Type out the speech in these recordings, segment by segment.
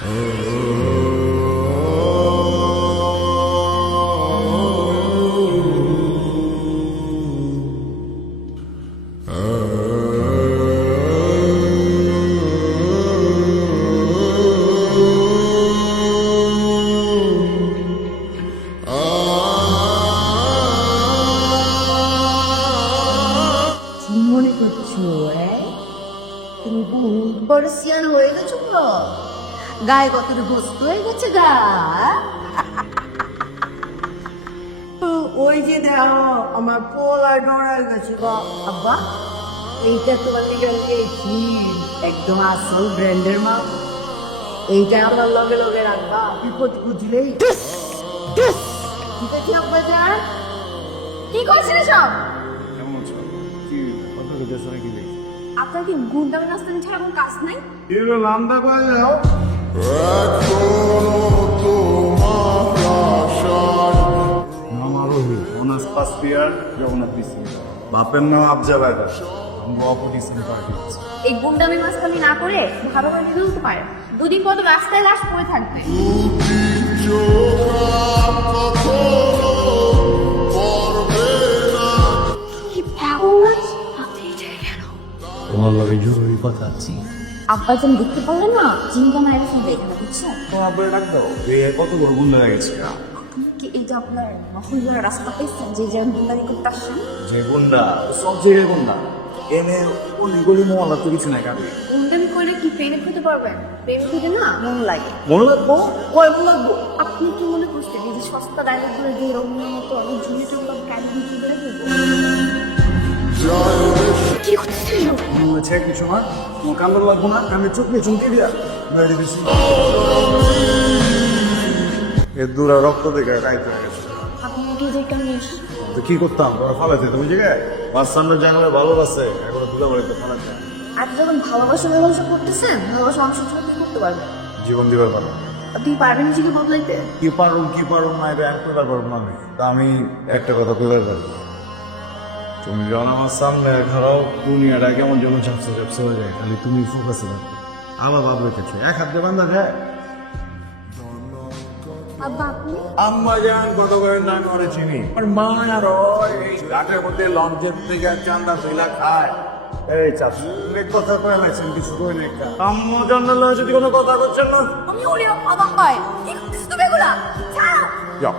মনে করছো তুমি বহুত বড় সিয়ান হয়ে গেছো তো, গায়ে কতটা গোস্ত হয়ে গেছে গা। ওই যে দেখো আমার পোলা ডরাই গেছে গা। আব্বা এইটা তোমার দিকে পেয়েছি, একদম আসল ব্র্যান্ডের মাল। এইটা আমার লগে লগে রাখবা, বিপদ বুঝলেই ঠিক আছে। আব্বা যান কি করছেন সব? আপনার কি গুন্ডামি নাস্তানি ছাড়া কোনো কাজ নাই? নামটা করে যাও। নাম Arohi, honours first year, Jagannath BC. বাপের নাম আফজা বাইদার, আমরা অপোজিশন পার্টি। এই গুন্ডামি মাস্তানি না করে ভালোভাবে নিয়ে উঠতে পারে, দুদিন পর তো রাস্তায় লাশ পড়ে থাকবে। তোমার লগে জরুরি কথা আছে। আব্বা যেন দেখতে পারলেন না, চিন্তা মায়ের সঙ্গে এখানে বুঝছেন। তোমার বলে রাখতো যে কত বড় গুন্ডা হয়ে গেছে। আপনি কি এইটা আপনার মহল্লার রাস্তা পেয়েছেন যে যেমন গুন্ডামি করতে আসছেন? যে গুন্ডা সব জায়গায় গুন্ডা, এনে গলি মহল্লা তো কিছু নাই কাটে। গুন্ডামি করলে কি প্রেমে খুঁজে পারবেন? প্রেমে খুঁজে না মন লাগে। মনে লাগবো কয় মনে লাগবো। আপনি কি মনে করছেন এই যে সস্তা ডায়লগুলো দিয়ে রঙের মতো আমি ঝুলে চললাম কাহিনী কি বলে দেবো? কি করতেছিল? মনে হচ্ছে কিছু না, তোমার কান্দন লাগবো না, আমি চোখ নিয়ে চুমকি দিয়া বাইরে দিছি। এর দূরা রক্ত দেখে রাইতে হয়ে গেছে। আপনি কি যে কেমন তো কি করতাম, তোরা ফালাইতে তুমি জায়গায় বাস সামনে জানালে ভালো আছে, এখন দুলা বাড়িতে ফালাইতে। আপনি যখন ভালোবাসা করতেছেন, ভালোবাসা অংশ ছাড়া কি করতে পারবেন? জীবন দিবার পারো। আপনি পারবেন নিজেকে বদলাইতে? কি পারুম না এটা এক কইবার পারবো না আমি। তা আমি একটা কথা কইবার পারি, তুমি যখন আমার সামনে খারাও দুনিয়াটা কেমন যেন ঝাপসা ঝাপসা হয়ে যায়, খালি তুমি ফোকাসে থাকো। আবার ভাব রেখেছো এক হাত দিয়ে বান্ধা যায়। আব্বা আপনি আম্মা যান কত করে না করে চিনি, আর মা আর ওই ঘাটের মধ্যে লঞ্চের থেকে চান্দা তুইলা খায়। এই চাচু অনেক কথা কয়ে লাগছেন, কিছু কই নাই। আম্মা জানালে যদি কোনো কথা করছেন না, আমি ওরে অবাক পাই। কি করতেছ তুমি এগুলা? ছাড়ো। যাও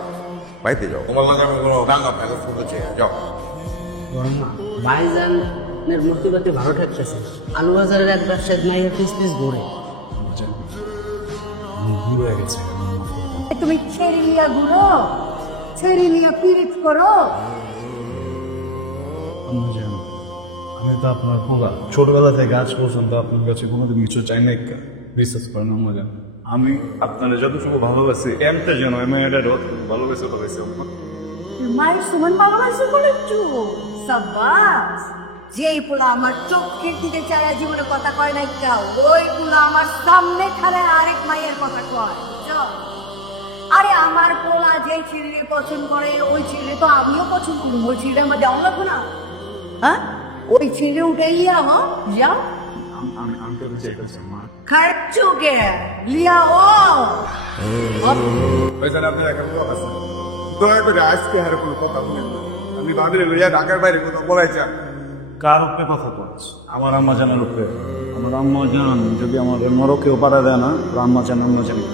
বাইতে যাও, তোমার লাগে আমি কোনো রাঙ্গা ফেলে ফুটেছে। যাও ভাইজানের মূর্তিপাতি ভালো ঠেকতেছে। আলু বাজারের এক ব্যবসায় নাই পিস পিস ঘুরে বুড়ো হয়ে গেছে। তুমি ছেড়ে নিয়ে ঘুরো, ছেড়ে নিয়ে পিরিত করো। আম্মা জান, আমি তো আপনার পোলা, ছোটবেলা থেকে আজ পর্যন্ত আপনার কাছে কোনোদিন কিছু চাই না। বিশ্বাস করেন আম্মা জান, আমি আপনারা যতটুকু ভালোবাসি এমটা যেন আমি এটা ভালোবেসে মায়ের সমান ভালোবাসে বলেছো? সাবাস। যেই পোলা আমার চোখের দিকে চারা জীবনে কথা কয় নাই কেউ, ওই পোলা আমার সামনে খাড়ায় আরেক মায়ের কথা কয়। বুঝছো? আরে আমার পোলা যে ছেলে পছন্দ করে ওই ছেলে তো আমিও পছন্দ করি, ওই ছেলেটার মধ্যে আমার লাগবো না? হ্যাঁ, ওই ছেলে উঠে ইয়া যাও খাচ্ছো কে লিয়া ও। আপনার একটা লোক আছে, দয়া করে আজকে আর কোনো কথা বলেন না। আমি ভাবিলে লইয়া ঢাকার বাইরে কোথাও বলাই চান। কার উপরে কথা বলছ? আমার আম্মা জানার উপরে। আমার আম্মা জানান যদি আমার মরকেও পারা দেয় না, আম্মা জানান না জানি।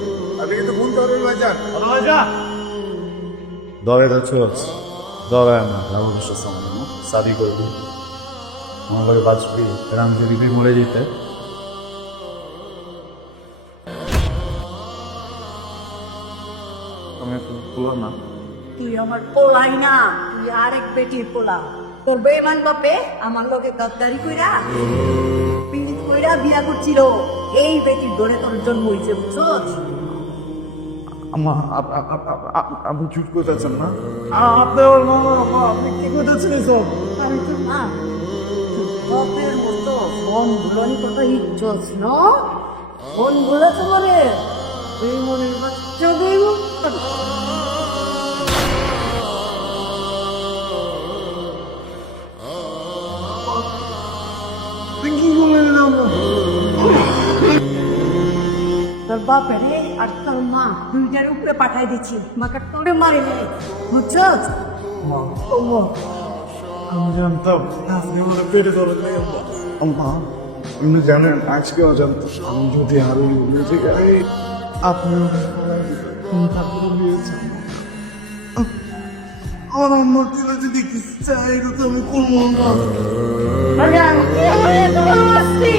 আপনি কিন্তু ভুল ধরেন ভাইজান। দরে যাচ্ছ দরায় না, ভালোবাসা সামনে না শাদি করবি, আমার লগে বাঁচবি। রাম যদি মরে যেতে আমি বলো না। তুই আমার পোলাই না, তুই আরেক বেটির পোলা। তোর বেমান বাপে আমার লোকে গদ্দারি কইরা পীড়িত কইরা বিয়া করছিল, এই বেটির ধরে তোর জন্ম হয়েছে। বুঝছস? আপনি চুপ করতেছেন না? আপনি ওর মামা, আপনি কি করতেছেন এসব? আমি তো না বাপের মতো ফোন ভুলনি কথা ইচ্ছস না, ফোন ভুলে তো মনে ওই মনের বাচ্চা দেব। কি বলে দিলাম? তোর বাপের আর তোর মা দুইটার উপরে পাঠাই দিচ্ছি মাকে তোরে মারি নেই বুঝছস মা ও মা আমি জানতাম আপনি আমার পেটে ধরেন নাই মা আপনি জানেন আজকেও জানতাম আমি যদি আরো বেঁচে যাই আপনি ঠাকুর দিয়েছেন আমার আম্মার জন্য যদি কিছু চাই তো আমি করবো না আরে আমি কি হয়ে তোমার আসছি